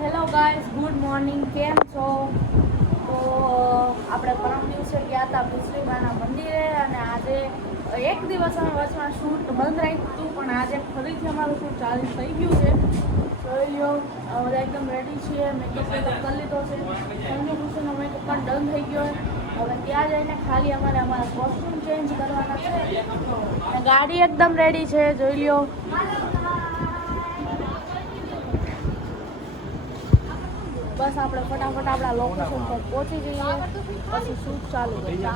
Hello guys, good morning. કેમ છો? તો આપણે પરમ દિવસે ગયા હતા મુસ્લિમાના મંદિરે અને આજે એક દિવસ અમે વચમાં શૂટ બંધ રાખ્યું હતું, પણ આજે ફરીથી અમારું શૂટ ચાલુ થઈ ગયું છે. જોઈ લો, બધા એકદમ રેડી છીએ. મેકઅપ કરી લીધો છે. સંજુ કૃષ્ણનો મેકઅપ પણ ડન થઈ ગયો. હવે ત્યાં જઈને ખાલી અમારે અમારા કોસ્ટ્યુમ ચેન્જ કરવાના છે અને ગાડી એકદમ રેડી છે. જોઈ લો. બસ આપણે ફટાફટ આપણા લોકેશન પર પહોંચી જઈએ, પછી શૂટ ચાલુ કરીએ.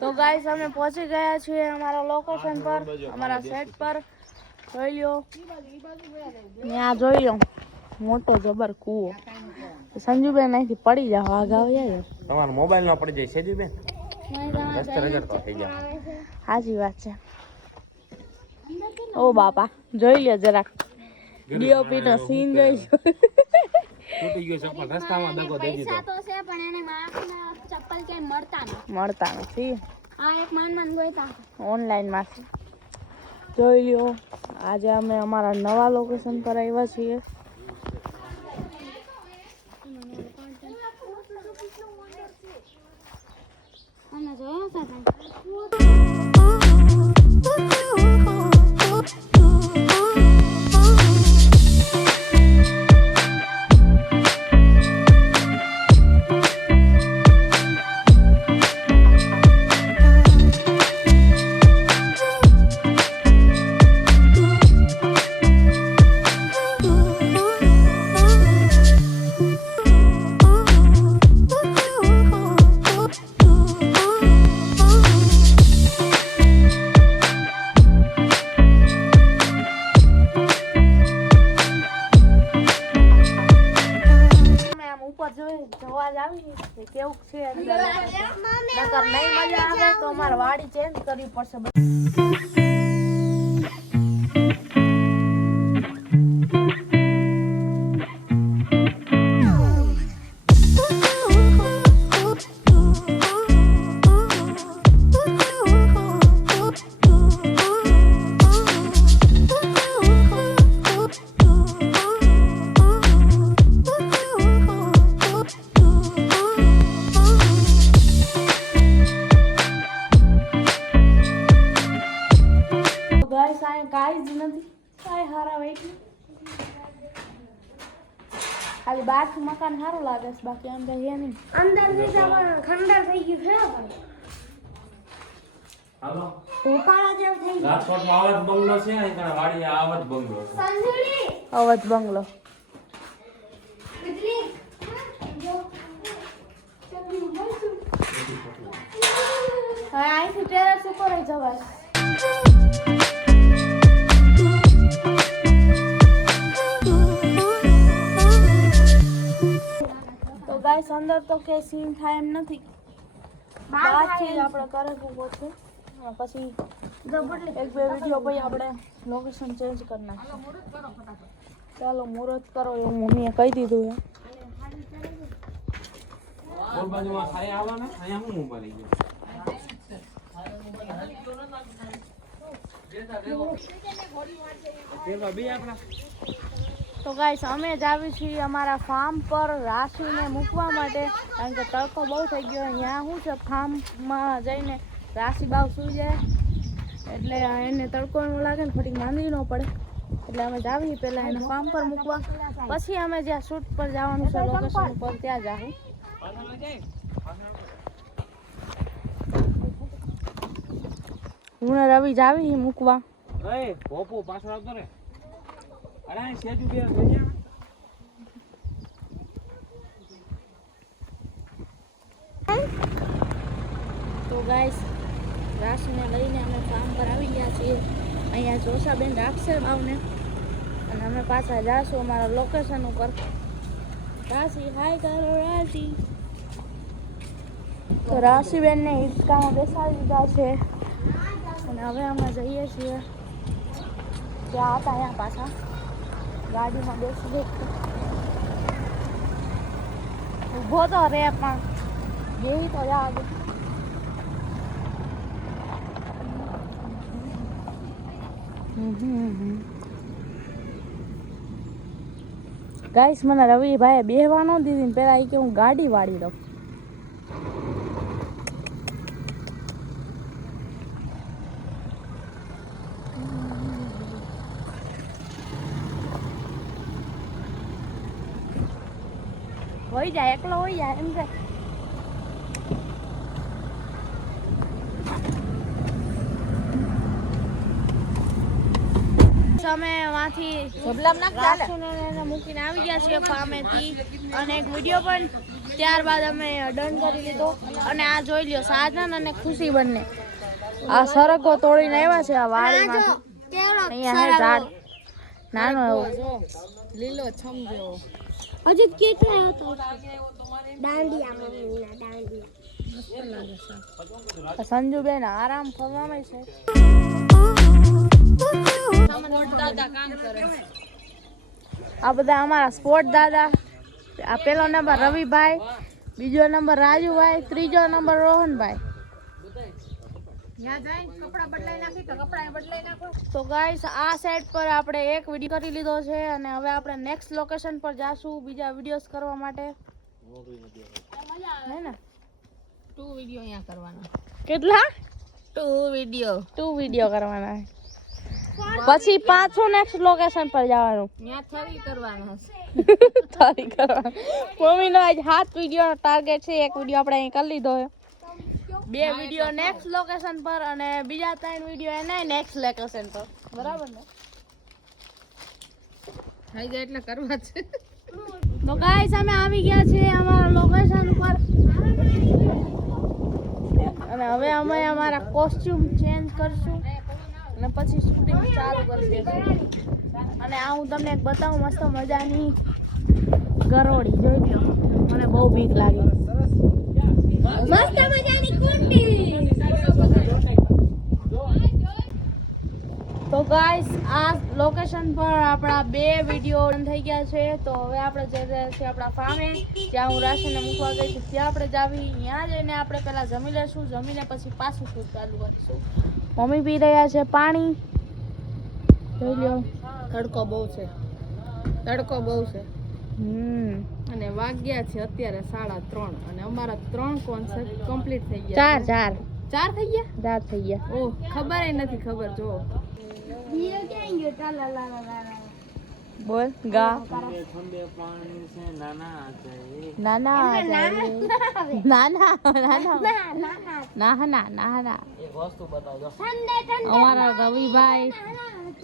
તો ગાઈસ, અમે પહોંચી ગયા છીએ અમારા લોકેશન પર, અમારા સેટ પર. જોઈ લો, ત્યાં જોઈ લો મોટો જબર કૂવો. સંજુબેન અહીંથી પડી જાવ, આગાવ જાય. તમારો મોબાઈલ ના પડી જાય સેજુબેન, રસ્તે રગડતો થઈ જાય. સાચી વાત છે. ઓ બાપા, જોઈ લો જરાક ડીઓપી નો સીન જોઈ. તૂટી ગયો ચપ્પલ, રસ્તામાં દગો દઈ દીધો. પૈસા તો છે પણ એને માણસના ચપ્પલ ક્યાંય મળતા નથી. આ એક માન ગોઈતા ઓનલાઈન માંથી જોઈ લ્યો. આજે અમે અમારા નવા લોકેશન પર આવ્યા છીએ. અમે જોયો છે જોવા જ આવી કે કેવું છે અંદર. નકર નહીં મજા આવે તો અમારે વાડી ચેન્જ કરવી પડશે. કાંઈ જ નથી, કાંઈ હારા વૈઠી. ખાલી બહારથી મકાન સારું લાગે છે, બાકી અંદર છે નહીં. અંદર ખંડર થઈ ગયું છે. હાલો, ઉકાળા જેવું થઈ ગયું. રાજકોટમાં અવધ બંગલો છે, અહીં કણે વાડીએ અવધ બંગલો છે. સંજુડી અવધ બંગલો. કેટલી હવે અહીંથી ટેરેસ ઉપર જવાય. ગાઈસ, અંદર તો કે સીન થાય એમ નથી. બહારથી જ આપણે કરે પૂગો છે. પછી એક બે વિડીયો પછી આપણે લોકેશન ચેન્જ કરી નાખીએ. ચાલો મુહૂર્ત કરો એવું મમ્મીએ કહી દીધું છે. ઓર બાજુમાં ખાઈ આવવાના, અહીંયા હું ઊભા રહી ગયો. તો ગાઈસ, અમે જ આવી છીએ અમારા ફાર્મ પર રાશિને મૂકવા માટે, કારણ કે તડકો બહુ થઈ ગયો. અહીંયા શું છે, ફાર્મમાં જઈને રાશિ બાવ સૂઈ જાય એટલે એને તડકો ન લાગે ને ખોટી માંદવી ન પડે, એટલે અમે જ આવીએ પહેલાં એને ફાર્મ પર મૂકવા. પછી અમે જ્યાં શૂટ પર જવાનું છે લોકેશન પર ત્યાં જાઉં. હું રવિ જ આવી મૂકવા. પોપો પાછળ આવતો રે. અરે સેજુ બે ભૈયા. તો ગાઈસ, રાશિને લઈને અમે ફાર્મ પર આવી ગયા છીએ. અહીંયા જોશાબેન રાખશે ભાવને અને અમે પાછા જાશું અમારા લોકેશન ઉપર. રાશિ હાય કરો રાશિ. તો રાશિબેનને હિંચકામાં બેસાડી દીધા છે અને હવે અમે જઈએ છીએ ત્યાં હતા અહીંયા પાછા ગાડીમાં બેસી ઊભો તો રે પણ બેહી તો યાદ. ગાઈસ મને રવિભાઈએ બેહવા ન દીધી ને પેલા એ કે હું ગાડી વાળી દઉં. હોય જાય એકલો હોય જાય એમ કે અમે માંથી રાશિને મૂકીને આવી ગયા છીએ ફાર્મેથી અને એક વિડીયો પણ ત્યારબાદ અમે ડન કરી લીધો. અને આ જોઈ લ્યો સાજન અને ખુશી બંને આ સરગવો તોડીને આવ્યા છે આ વાડીમાં. અહીંયા હે ઝાડ નાનો એવો લીલો છમ જેવો. હજુ કેટલા હતો દાંડિયા મમ્મીના દાંડિયા. સંજુબેન આરામ ફરવામાં છે. આ બધા અમારા સ્પોર્ટ દાદા. આ પેલો નંબર રવિભાઈ, બીજો નંબર રાજુભાઈ, ત્રીજો નંબર રોહનભાઈ. તો ગાઈસ આ સાઈડ પર આપણે એક વિડીયો કરી લીધો છે અને હવે આપણે નેક્સ્ટ લોકેશન પર જાશું બીજા વિડીયોઝ કરવા માટે. હે ને 2 વિડિયો અહીંયા કરવાના. કેટલા? 2 વિડીયો કરવાના. પછી પાછું નેક્સ્ટ લોકેશન પર જવાનું. ત્યાં થરી કરવાના. તારી કરવાનું. મમ્મીનો આજ 7 વિડીયોનો ટાર્ગેટ છે. એક વિડીયો આપણે અહીં કરી લીધો છે. 2 વિડીયો નેક્સ્ટ લોકેશન પર અને બીજા 3 વિડીયો એના નેક્સ્ટ લોકેશન પર. બરાબર ને? થઈ જાય એટલે કરવા છે. તો ગાઈસ અમે આવી ગયા છીએ અમારા લોકેશન પર અને હવે અમે અમારા કોસ્ટ્યુમ ચેન્જ કરશું અને પછી શૂટિંગ ચાલુ કરી દઈશું. અને આ હું તમને એક બતાવું મસ્ત મજાની ગરોળી જોઈ લો. મને બહુ બીક લાગે. મસ્ત મજાની કુંડી. તો ગાઈસ આ લોકેશન પર આપણા 2 વિડીયો થઈ ગયા છે. તો હવે આપણે જઈ રહ્યા છીએ આપણા ફાર્મે જ્યાં હું રાશિને મૂકવા ગઈ હતી ત્યાં આપણે જાવી. ત્યાં જઈને આપણે પહેલાં જમી લઈશું. જમીને પછી પાછું શૂટ ચાલુ કરીશું. મમ્મી પી રહ્યા છે પાણી. જોઈ લો તડકો બહુ છે. અને વાગ્યા છે અત્યારે 3:30 અને અમારા 3 કોન્સેપ્ટ કમ્પ્લીટ થઈ ગયા. 4 થઈ ગયા. 4 થઈ ગયા. ઓહ ખબર નથી. ખબર જો હીરો ક્યાં ગયો? લા લા લા લા. બોલ ગા ઠંડે પાણી से नाना चाहिए. નાના एक वस्तु बताओ. ઠંડે ઠંડે અમારા રવિભાઈ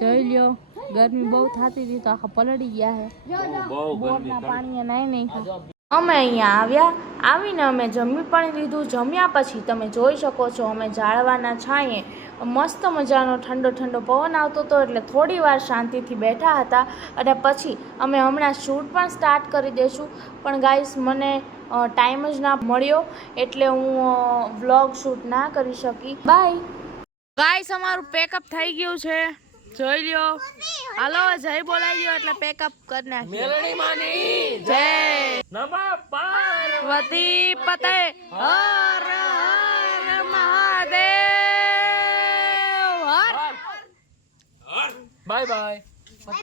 જોઈ લ્યો ગરમી બહુ થતી હતી તો આખા પલળી ગયા છે. બહુ બોરના પાણીએ નાઈ નહીં. અમે અહીંયા આવ્યા. આવીને અમે જમી પણ લીધું. જમ્યા પછી તમે જોઈ શકો છો અમે ઝાડવાના છાંયે મસ્ત મજાનો ઠંડો ઠંડો પવન આવતો હતો એટલે થોડી વાર શાંતિથી બેઠા હતા અને પછી અમે હમણાં શૂટ પણ સ્ટાર્ટ કરી દઈશું. પણ ગાઈસ મને ટાઈમ જ ના મળ્યો એટલે હું વ્લોગ શૂટ ના કરી શકી. બાય ગાઈસ અમારું પેકઅપ થઈ ગયું છે. જોઈ લ્યો. હાલો જય બોલાવી લ્યો એટલે પેકઅપ કરી નાખીએ. મેલડી માની જય નમઃ પાર્વતી પતે હર હર મહાદેવ. હર બાય બાય.